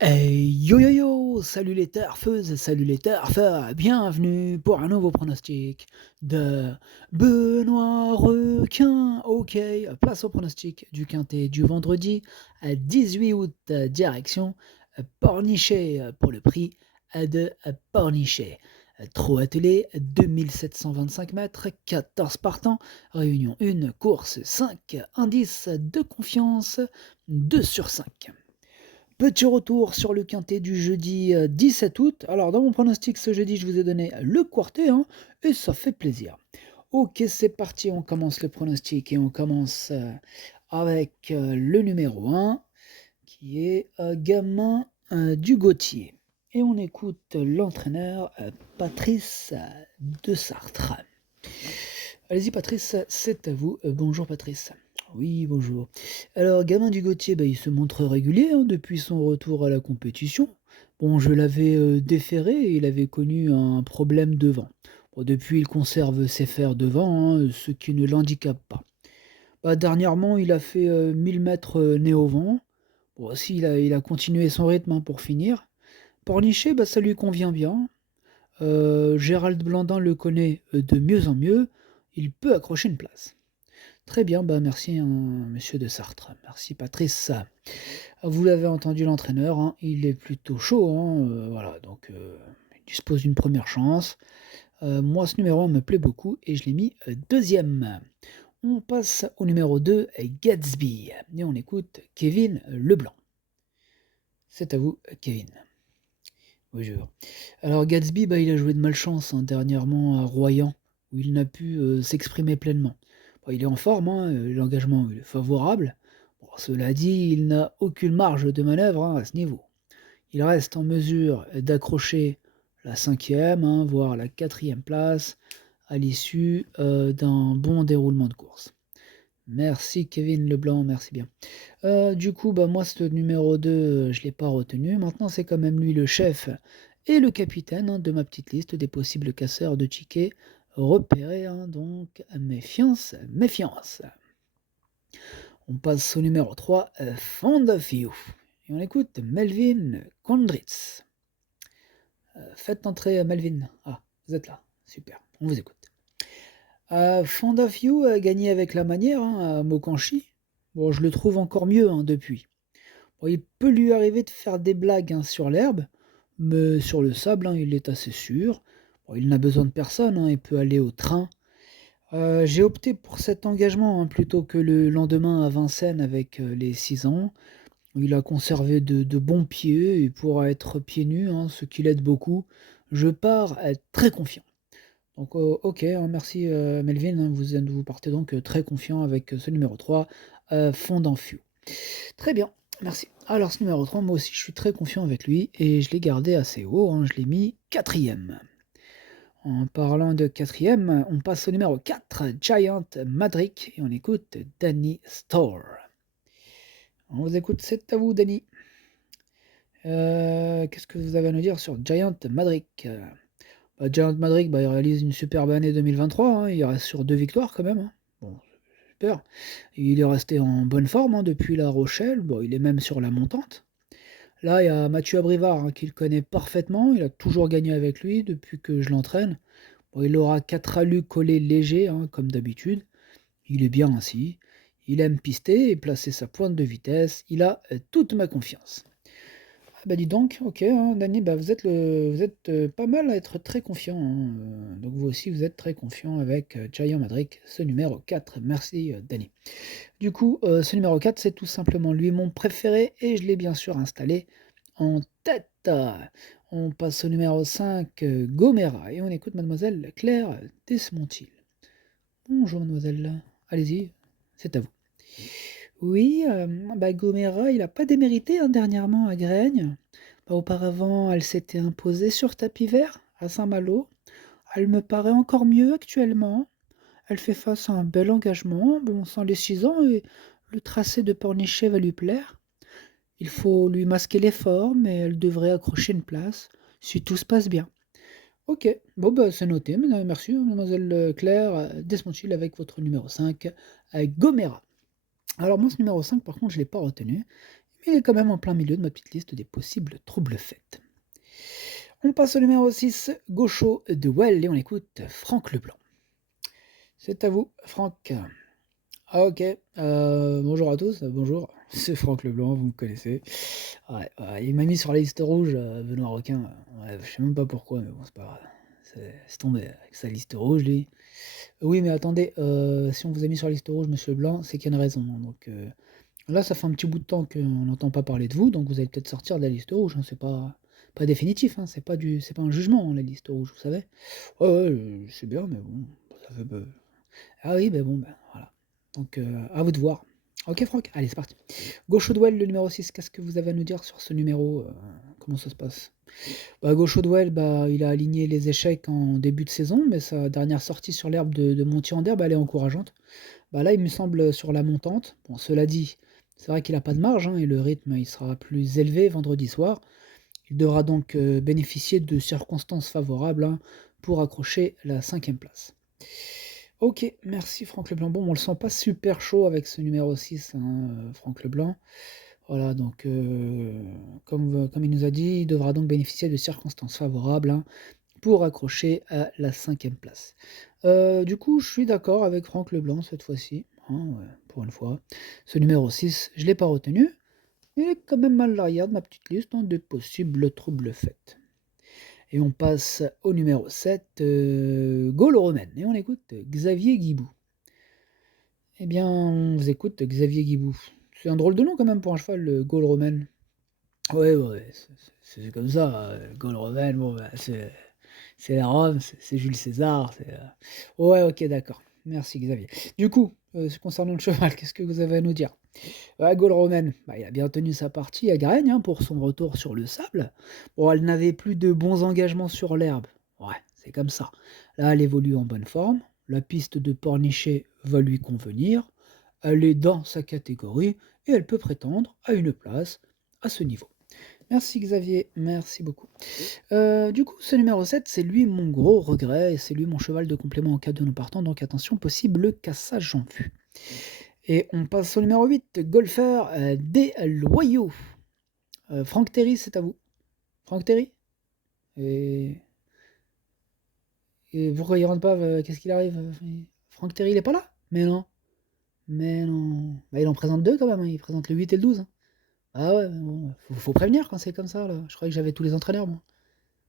Hey yo yo yo! Salut les turfeuses, salut les turfeurs, bienvenue pour un nouveau pronostic de Benoît Requin. Ok, place au pronostic du quintet du vendredi 18 août, direction Pornichet pour le prix de Pornichet. Trot attelé, 2725 mètres, 14 partants, réunion 1, course 5, indice de confiance 2 sur 5. Petit retour sur le quintet du jeudi 17 août. Alors, dans mon pronostic ce jeudi, je vous ai donné le quartet, hein, et ça fait plaisir. Ok, c'est parti, on commence le pronostic et on commence avec le numéro 1, qui est Gamin du Gautier. Et on écoute l'entraîneur Patrice de Sartre. Allez-y Patrice, c'est à vous. Bonjour Patrice. Oui, bonjour. Alors, Gamin du Gautier, il se montre régulier depuis son retour à la compétition. Bon, je l'avais déféré et il avait connu un problème de vent. Bon, depuis, il conserve ses fers de vent, ce qui ne l'handicape pas. Dernièrement, il a fait 1000 mètres nez au vent. Bon, aussi, il a continué son rythme pour finir. Pornichet, ça lui convient bien. Gérald Blandin le connaît de mieux en mieux. Il peut accrocher une place. Très bien, merci monsieur de Sartre. Merci Patrice. Vous l'avez entendu l'entraîneur, il est plutôt chaud, voilà, donc il dispose d'une première chance. Moi ce numéro 1 me plaît beaucoup et je l'ai mis deuxième. On passe au numéro 2, Gatsby, et on écoute Kevin Leblanc. C'est à vous Kevin. Bonjour. Alors Gatsby, il a joué de malchance dernièrement à Royan, où il n'a pu s'exprimer pleinement. Bon, il est en forme, l'engagement est favorable. Bon, cela dit, il n'a aucune marge de manœuvre à ce niveau. Il reste en mesure d'accrocher la cinquième, voire la quatrième place à l'issue d'un bon déroulement de course. Merci Kevin Leblanc, merci bien. Du coup, moi, ce numéro 2, je ne l'ai pas retenu. Maintenant, c'est quand même lui le chef et le capitaine de ma petite liste des possibles casseurs de tickets repérés. Donc, méfiance, méfiance. On passe au numéro 3, Fond of You. Et on écoute Melvin Kondritz. Faites entrer Melvin. Ah, vous êtes là. Super, on vous écoute. Fond of You a gagné avec la manière à Mokanchi. Bon, je le trouve encore mieux depuis. Bon, il peut lui arriver de faire des blagues sur l'herbe, mais sur le sable, il est assez sûr. Bon, il n'a besoin de personne, il peut aller au train. J'ai opté pour cet engagement plutôt que le lendemain à Vincennes avec les 6 ans. Il a conservé de bons pieds et pourra être pieds nus, ce qui l'aide beaucoup. Je pars très confiant. Donc ok, merci Melvin, vous partez donc très confiant avec ce numéro 3, Fondant Few. Très bien, merci. Alors ce numéro 3, moi aussi je suis très confiant avec lui et je l'ai gardé assez haut, je l'ai mis quatrième. En parlant de quatrième, on passe au numéro 4, Giant Madrick, et on écoute Danny Store. On vous écoute, c'est à vous Danny. Qu'est-ce que vous avez à nous dire sur Giant Madrick? Giant Madrick, il réalise une superbe année 2023, il reste sur 2 victoires quand même. Bon, super. Il est resté en bonne forme depuis La Rochelle, il est même sur la montante. Là, il y a Mathieu Abrivard qui le connaît parfaitement, il a toujours gagné avec lui depuis que je l'entraîne. Bon, il aura 4 alus collés légers, comme d'habitude. Il est bien ainsi. Il aime pister et placer sa pointe de vitesse. Il a toute ma confiance. Dis donc, ok, Dany, vous êtes pas mal à être très confiant. Donc vous aussi, vous êtes très confiant avec Giant Madrick, ce numéro 4. Merci, Dany. Du coup, ce numéro 4, c'est tout simplement lui mon préféré et je l'ai bien sûr installé en tête. On passe au numéro 5, Gomera, et on écoute Mademoiselle Claire Desmontil. Bonjour Mademoiselle, allez-y, c'est à vous. Oui, Gomera, il n'a pas démérité dernièrement à Graignes. Auparavant, elle s'était imposée sur tapis vert à Saint-Malo. Elle me paraît encore mieux actuellement. Elle fait face à un bel engagement, sans les 6 ans, et le tracé de Pornichet va lui plaire. Il faut lui masquer l'effort, mais elle devrait accrocher une place, si tout se passe bien. Ok, c'est noté, merci mademoiselle Claire Desmontil avec votre numéro 5, Gomera. Alors moi ce numéro 5 par contre je ne l'ai pas retenu, il est quand même en plein milieu de ma petite liste des possibles troubles faits. On passe au numéro 6, Gaucho de Well, et on écoute Franck Leblanc. C'est à vous, Franck. Ah ok, bonjour à tous, bonjour, c'est Franck Leblanc, vous me connaissez. Ouais, il m'a mis sur la liste rouge, Benoît Requin, ouais, je sais même pas pourquoi, mais bon, c'est pas grave. C'est tombé avec sa liste rouge, lui. Oui, mais attendez, si on vous a mis sur la liste rouge, monsieur Leblanc, c'est qu'il y a une raison, hein, donc là, ça fait un petit bout de temps qu'on n'entend pas parler de vous, donc vous allez peut-être sortir de la liste rouge, hein, c'est pas définitif, hein, c'est pas un jugement, hein, la liste rouge, vous savez. Ouais, ouais, je sais bien, mais bon, ça fait peu. Ah oui, ben bon, ben voilà. Donc, à vous de voir. Ok, Franck, allez, c'est parti. Gaucho Dwell, le numéro 6, qu'est-ce que vous avez à nous dire sur ce numéro comment ça se passe? Bah, Gaucho Dwell, bah, il a aligné les échecs en début de saison, mais sa dernière sortie sur l'herbe de Montier-en-Der, bah, elle est encourageante. Bah, là, il me semble sur la montante. Bon, cela dit, c'est vrai qu'il n'a pas de marge, hein, et le rythme il sera plus élevé vendredi soir. Il devra donc bénéficier de circonstances favorables, hein, pour accrocher la 5e place. Ok, merci Franck Leblanc. Bon, on le sent pas super chaud avec ce numéro 6, hein, Franck Leblanc. Voilà, donc comme il nous a dit, il devra donc bénéficier de circonstances favorables, hein, pour accrocher à la 5e place. Du coup, je suis d'accord avec Franck Leblanc cette fois-ci, hein, ouais, pour une fois. Ce numéro 6, je ne l'ai pas retenu. Il est quand même mal l'arrière de ma petite liste, hein, de possibles troubles faits. Et on passe au numéro 7, Gaulle romaine. Et on écoute Xavier Guibou. Eh bien, on vous écoute Xavier Guibou. C'est un drôle de nom quand même pour un cheval, le Gaulle romaine. Ouais, ouais, c'est comme ça, Gaulle romaine, bon, bah, c'est la Rome, c'est Jules César, ouais, ok, d'accord. Merci Xavier. Du coup, concernant le cheval, qu'est-ce que vous avez à nous dire? Gaulle romaine, bah, il a bien tenu sa partie à Garegne, hein, pour son retour sur le sable. Bon, elle n'avait plus de bons engagements sur l'herbe. Ouais, c'est comme ça. Là, elle évolue en bonne forme. La piste de Pornichet va lui convenir. Elle est dans sa catégorie et elle peut prétendre à une place à ce niveau. Merci Xavier, merci beaucoup. Du coup, ce numéro 7, c'est lui mon gros regret, et c'est lui mon cheval de complément en cas de non partant, donc attention, possible cassage en vue. Et on passe au numéro 8, golfeur des loyaux. Franck Terry, c'est à vous. Franck Terry et... pourquoi il rentre pas, qu'est-ce qu'il arrive Franck Terry, il est pas là? Mais non. Mais non. Bah, il en présente deux quand même, hein. Il présente le 8 et le 12. Ah ouais, mais bon, faut prévenir quand c'est comme ça, là. Je croyais que j'avais tous les entraîneurs, moi.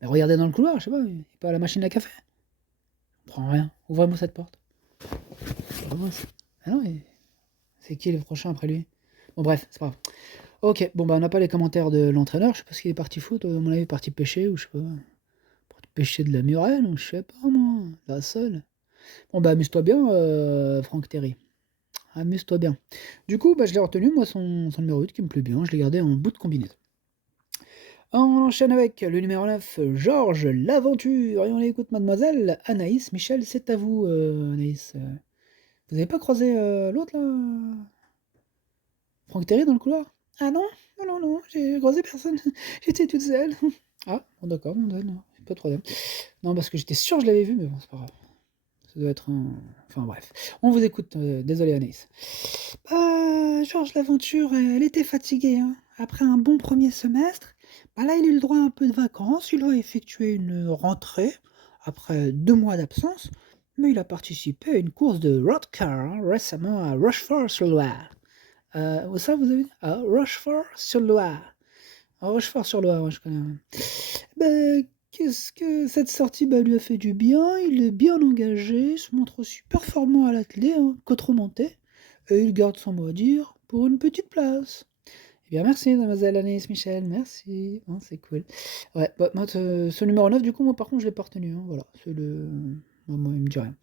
Mais regardez dans le couloir, je sais pas, il est pas à la machine à café. Je comprends rien. Ouvrez-moi cette porte. Ah non, c'est qui le prochain après lui? Bon, bref, c'est pas grave. Ok, bon, bah, on n'a pas les commentaires de l'entraîneur. Je sais pas s'il est parti foot, à mon avis, parti pêcher, ou je sais pas. Parti pêcher de la murène, ou je sais pas, moi. La seule. Bon, bah, amuse-toi bien, Franck Terry. Amuse-toi bien. Du coup, bah, je l'ai retenu, moi, son numéro 8 qui me plaît bien. Je l'ai gardé en bout de combinaison. On enchaîne avec le numéro 9, Georges L'Aventure. Et on écoute mademoiselle Anaïs. Michel, c'est à vous, Anaïs. Vous avez pas croisé l'autre, là? Franck Terry dans le couloir? Ah non? Non, non, non, j'ai croisé personne. J'étais toute seule. Ah, bon, d'accord, non, non, pas de problème. Non, parce que j'étais sûr que je l'avais vu, mais bon, c'est pas grave. Ça doit être un... Enfin bref. On vous écoute, désolé Anaïs. Georges L'Aventure, elle était fatiguée, hein. Après un bon premier semestre, bah là il a eu le droit à un peu de vacances, il a effectué une rentrée après 2 mois d'absence, mais il a participé à une course de roadcar, hein, récemment à Rochefort-sur-Loire. Où ça vous avez dit? À Rochefort-sur-Loire. À Rochefort-sur-Loire, ouais, je connais. Ben, qu'est-ce que cette sortie, bah, lui a fait du bien, il est bien engagé, il se montre aussi performant à l'attelé, hein, qu'autrement et il garde son mot à dire pour une petite place. Eh bien, merci, mademoiselle Anaïs Michel, merci. Hein, c'est cool. Ouais, bah, moi, ce numéro 9, du coup, moi, par contre, je l'ai pas retenu, hein, voilà. C'est le... Moi, il me dit rien.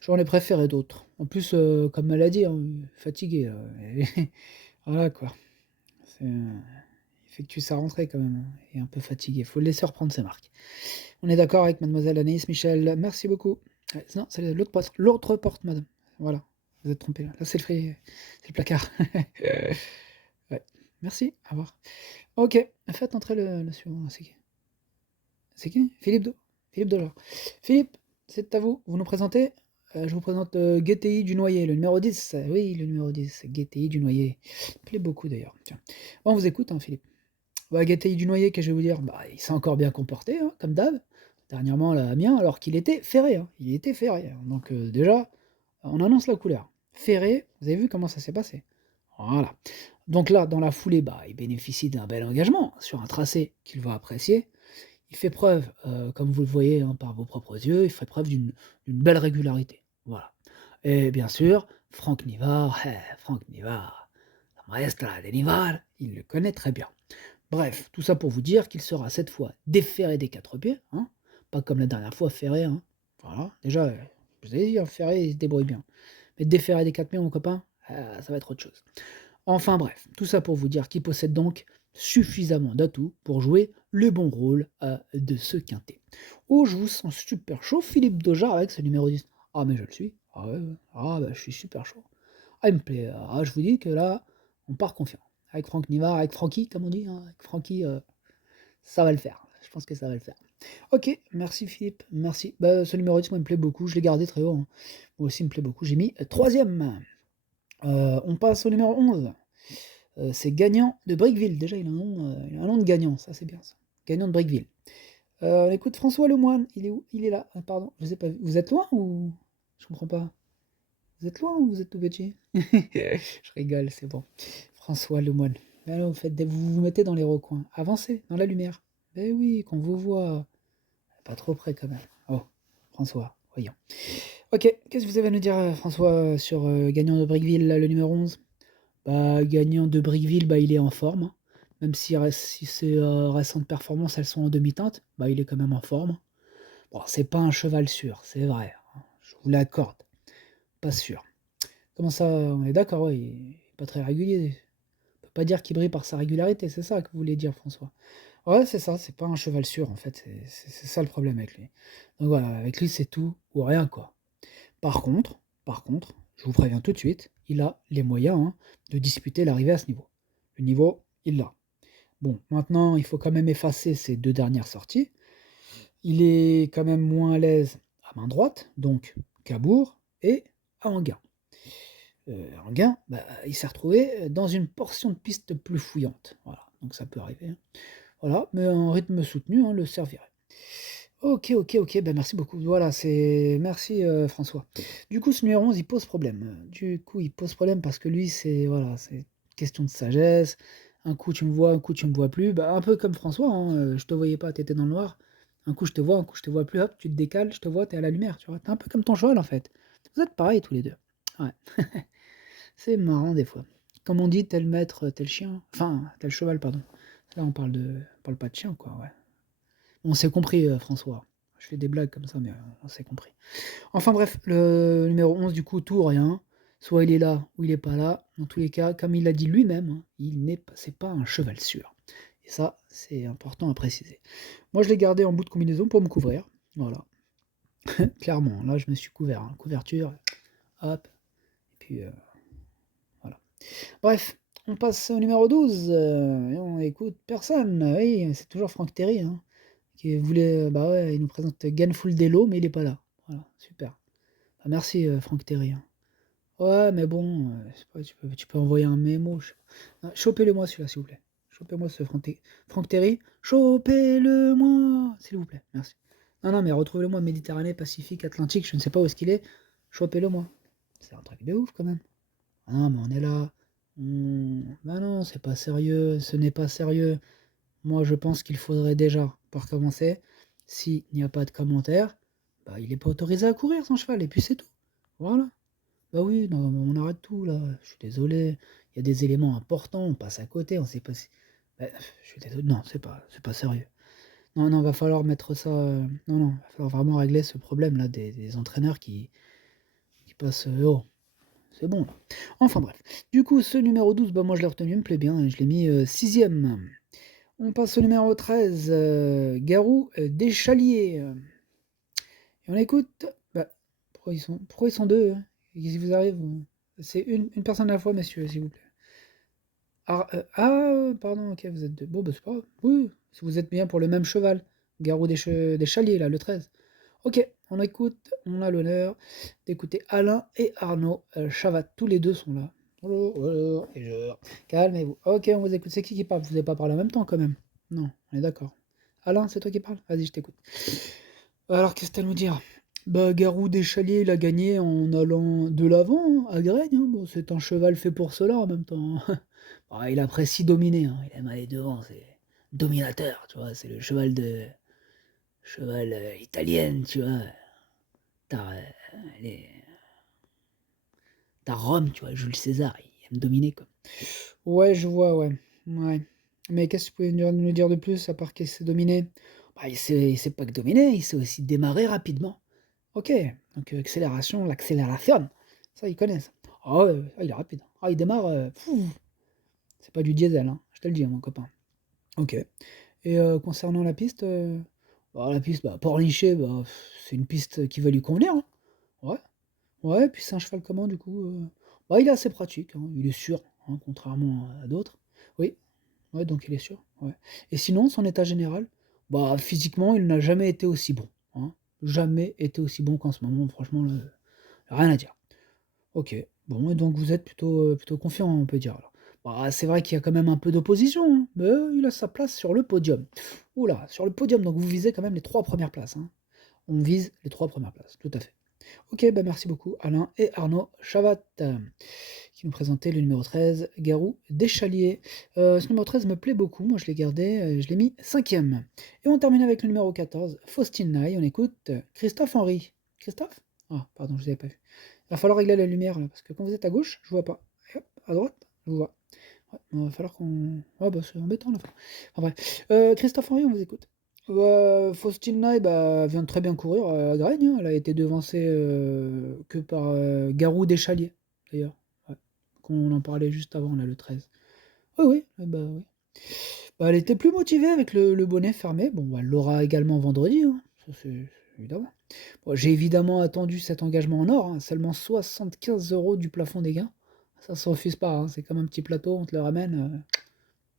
J'en ai préféré d'autres. En plus, comme elle a dit, hein, fatigué. Voilà, quoi. Il effectue sa rentrée, quand même, hein, et un peu fatigué. Faut le laisser reprendre ses marques. On est d'accord avec mademoiselle Anaïs Michel, merci beaucoup. Non, c'est l'autre porte, madame. Voilà, vous êtes trompé. Là, c'est le placard. Ouais. Merci, au revoir. Ok, faites entrer le suivant. C'est qui? C'est qui? Philippe Delors. Philippe, c'est à vous. Vous nous présentez Je vous présente GTI du Noyer, le numéro 10. Oui, le numéro 10, GTI du Noyer. Il me plaît beaucoup d'ailleurs. Tiens. Bon, on vous écoute, hein, Philippe. Bah, GTI du Noyer, qu'est-ce que je vais vous dire? Bah, il s'est encore bien comporté, hein, comme d'hab. Dernièrement, là, Amiens, alors qu'il était ferré. Hein. Il était ferré. Hein. Donc, déjà, on annonce la couleur. Ferré, vous avez vu comment ça s'est passé? Voilà. Donc là, dans la foulée, bah, il bénéficie d'un bel engagement sur un tracé qu'il va apprécier. Il fait preuve, comme vous le voyez hein, par vos propres yeux, il fait preuve d'une belle régularité. Voilà. Et bien sûr, Franck Nivard, Franck Nivard, la maestra de Nivard, il le connaît très bien. Bref, tout ça pour vous dire qu'il sera cette fois déferré des quatre pieds, hein, pas comme la dernière fois ferré. Hein. Voilà, déjà, je vous ai dit, hein, ferré, il se débrouille bien. Mais déferré des quatre pieds, mon copain, ça va être autre chose. Enfin bref, tout ça pour vous dire qu'il possède donc suffisamment d'atouts pour jouer le bon rôle de ce quintet. Oh, je vous sens super chaud, Philippe Dojar avec ce numéro 10. Ah, mais je le suis. Ah ouais, ouais. Ah, bah, je suis super chaud. Ah, il me plaît. Ah, je vous dis que là, on part confiant. Avec Franck Nivard, avec Francky, comme on dit, hein, avec Francky, ça va le faire. Je pense que ça va le faire. Ok, merci Philippe, merci. Bah, ce numéro 10, moi, il me plaît beaucoup. Je l'ai gardé très haut. Hein. Moi aussi, il me plaît beaucoup. J'ai mis troisième. On passe au numéro 11. C'est Gagnant de Brickville. Déjà, il a un nom de gagnant, ça c'est bien ça. Gagnant de Brickville. On écoute François Lemoine. Il est où? Il est là. Ah, pardon, je sais pas. Vous êtes loin ou. Je comprends pas. Vous êtes loin ou vous êtes tout petit? Je rigole, c'est bon. François Lemoine. Alors, vous vous mettez dans les recoins. Avancez, dans la lumière. Ben oui, qu'on vous voit. Pas trop près quand même. Oh, François, voyons. Ok, qu'est-ce que vous avez à nous dire, François, sur Gagnant de Brickville, là, le numéro 11? Bah, Gagnant de Brickville, bah, il est en forme. Hein. Même si ses récentes performances elles sont en demi-teinte, bah, il est quand même en forme. Bon, c'est pas un cheval sûr, c'est vrai. Hein. Je vous l'accorde. Pas sûr. Comment ça, on est d'accord, ouais, il est pas très régulier. On peut pas dire qu'il brille par sa régularité, c'est ça que vous voulez dire, François. Ouais, c'est ça, c'est pas un cheval sûr, en fait. C'est ça le problème avec lui. Donc voilà, avec lui, c'est tout ou rien, quoi. Par contre, je vous préviens tout de suite, il a les moyens hein, de disputer l'arrivée à ce niveau. Le niveau, il l'a. Bon, maintenant, il faut quand même effacer ces deux dernières sorties. Il est quand même moins à l'aise à main droite, donc Cabourg et à Anguin. Anguin, bah, il s'est retrouvé dans une portion de piste plus fouillante. Voilà, donc ça peut arriver. Hein. Voilà, mais un rythme soutenu hein, le servirait. Ok, bah, merci beaucoup. Voilà, c'est merci, François. Du coup, ce numéro 11, il pose problème. Du coup, il pose problème parce que lui, c'est voilà, c'est question de sagesse. Un coup, tu me vois, un coup, tu me vois plus. Bah, un peu comme François, hein, je te voyais pas, tu étais dans le noir. Un coup, je te vois, un coup, je te vois plus. Hop, tu te décales, je te vois, tu es à la lumière, tu vois? Tu un peu comme ton cheval, en fait. Vous êtes pareils tous les 2. Ouais, c'est marrant des fois. Comme on dit: «Tel maître, tel chien», enfin, tel cheval, pardon. Là, on parle pas de chien, quoi, ouais. On s'est compris, François. Je fais des blagues comme ça, mais on s'est compris. Enfin bref, le numéro 11 du coup, tout ou rien. Soit il est là ou il est pas là. Dans tous les cas, comme il l'a dit lui-même, hein, c'est pas un cheval sûr. Et ça, c'est important à préciser. Moi, je l'ai gardé en bout de combinaison pour me couvrir. Voilà. Clairement, là, je me suis couvert. Hein. Couverture, hop. Et puis, voilà. Bref, on passe au numéro 12. Et on écoute personne. Oui, c'est toujours Franck Terry. Hein. Qui voulait, bah ouais, il nous présente Ganful Delo, mais il est pas là. Voilà, super. Ah, merci Franck Terry. Hein. Ouais, mais bon, je sais pas, tu peux envoyer un mémo. Ah, chopez-le-moi celui-là, s'il vous plaît. Chopez-moi ce Franck Terry. Chopez-le-moi, s'il vous plaît. Merci. Non, non, mais retrouvez-le-moi Méditerranée, Pacifique, Atlantique, je ne sais pas où est-ce qu'il est. Chopez-le-moi. C'est un truc de ouf quand même. Ah non, mais on est là. Bah non, c'est pas sérieux. Ce n'est pas sérieux. Moi, je pense qu'il faudrait déjà, pour commencer, s'il n'y a pas de commentaire, bah, il n'est pas autorisé à courir son cheval, et puis c'est tout. Voilà. Bah oui, non, on arrête tout là. Je suis désolé. Il y a des éléments importants, on passe à côté, on sait pas si. Bah, je suis désolé. Non, c'est pas sérieux. Non, non, va falloir mettre ça. Non, non, va falloir vraiment régler ce problème là des entraîneurs qui passent. Oh, c'est bon là. Enfin bref. Du coup, ce numéro 12, bah moi je l'ai retenu, il me plaît bien, je l'ai mis sixième. On passe au numéro 13, Garou Deschaliers. Et on écoute. Bah, pourquoi ils sont deux? Hein. Qu'est-ce qui vous arrive? C'est une personne à la fois, messieurs, s'il vous plaît. Pardon, ok, vous êtes deux. Bon, bah, c'est pas grave. Oui, si vous êtes bien pour le même cheval. Garou des Chaliers, là, le 13. Ok, on a l'honneur d'écouter Alain et Arnaud Chavat. Tous les deux sont là. Bonjour, calmez-vous. Ok, on vous écoute. C'est qui parle? Vous n'avez pas parlé en même temps quand même? Non, on est d'accord. Alain, c'est toi qui parles? Vas-y, je t'écoute. Alors, qu'est-ce que t'as à nous dire? Bah, Garou Deschaliers, il a gagné en allant de l'avant, hein, à Graigne. Hein. Bon, c'est un cheval fait pour cela en même temps. Hein. Bah, il apprécie dominer, hein. Il aime aller devant, c'est dominateur, tu vois. C'est le cheval italienne, tu vois. T'as les- t'as Rome, tu vois, Jules César, il aime dominer, quoi. Ouais, je vois, ouais. Ouais. Mais qu'est-ce que vous pouvez nous dire de plus, à part qu'il sait dominer? Bah, il sait pas que dominer, il sait aussi démarrer rapidement. Ok, donc l'accélération, ça, ils connaissent. Ah ouais, ouais, ah, il est rapide. Ah, il démarre, c'est pas du diesel, hein, je te le dis, hein, mon copain. Ok. Et concernant la piste, Pornichet, c'est une piste qui va lui convenir, hein. Ouais. Ouais, puis c'est un cheval comment du coup? Bah, il est assez pratique, hein, il est sûr, hein, contrairement à d'autres. Oui, ouais, donc il est sûr, ouais. Et sinon, son état général? Bah, physiquement, il n'a jamais été aussi bon, hein. Jamais été aussi bon qu'en ce moment, franchement, là, rien à dire. OK. Bon et donc vous êtes plutôt confiant, on peut dire alors. Bah, c'est vrai qu'il y a quand même un peu d'opposition, hein, mais il a sa place sur le podium. Ouh là, sur le podium, donc vous visez quand même les 3 premières places, hein. On vise les 3 premières places, tout à fait. OK, bah, merci beaucoup Alain et Arnaud Chavat, qui nous présentaient le numéro 13, Garou Deschaliers. Ce numéro 13 me plaît beaucoup, moi je l'ai gardé, je l'ai mis 5e. Et on termine avec le numéro 14, Faustine Naï, on écoute Christophe Henry. Christophe? Ah pardon, je ne vous avais pas vu. Il va falloir régler la lumière là, parce que quand vous êtes à gauche, je vois pas. Et hop, à droite, je vous vois. Ouais, il va falloir qu'on. Ah bah c'est embêtant là. Enfin bref. Christophe Henry, on vous écoute. Faustine Naï vient de très bien courir à Gragne, hein. Elle a été devancée que par Garou Deschaliers, d'ailleurs. Ouais. Qu'on en parlait juste avant, là, le 13. Oui, oui, oui. Bah, elle était plus motivée avec le bonnet fermé. Bon, bah, elle l'aura également vendredi, hein. Ça, c'est évidemment. Bon, j'ai évidemment attendu cet engagement en or, hein, seulement 75 € du plafond des gains. Ça se refuse pas, hein, c'est comme un petit plateau, on te le ramène.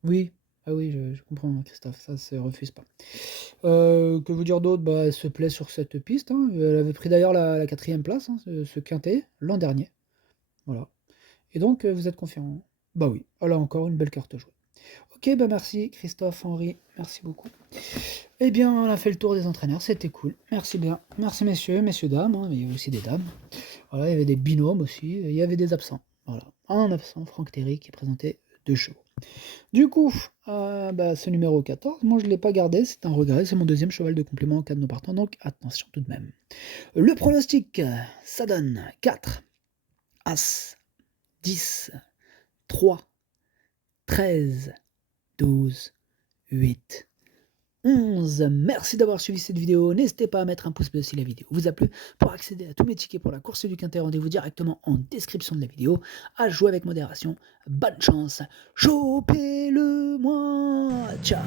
Oui, ah oui, je comprends, Christophe, ça se refuse pas. Que vous dire d'autre? Bah, elle se plaît sur cette piste, hein. Elle avait pris d'ailleurs la 4e place, hein, ce quintet, l'an dernier. Voilà. Et donc, vous êtes confiant? Bah oui, elle a encore une belle carte à jouer. Ok, bah merci Christophe, Henri, merci beaucoup. Eh bien, on a fait le tour des entraîneurs, c'était cool. Merci bien. Merci messieurs, dames, hein, il y avait aussi des dames. Voilà, il y avait des binômes aussi, et il y avait des absents. Voilà. Un absent, Franck Terry, qui présentait 2 chevaux. Du coup, ce numéro 14, moi je ne l'ai pas gardé, c'est un regret, c'est mon 2e cheval de complément en cas de nos partants, donc attention tout de même. Le pronostic, ça donne 4, As, 10, 3, 13, 12, 8, 11. Merci d'avoir suivi cette vidéo. N'hésitez pas à mettre un pouce bleu si la vidéo vous a plu. Pour accéder à tous mes tickets pour la course du Quintet, rendez-vous directement en description de la vidéo. À jouer avec modération. Bonne chance. Chopez-le moi. Ciao.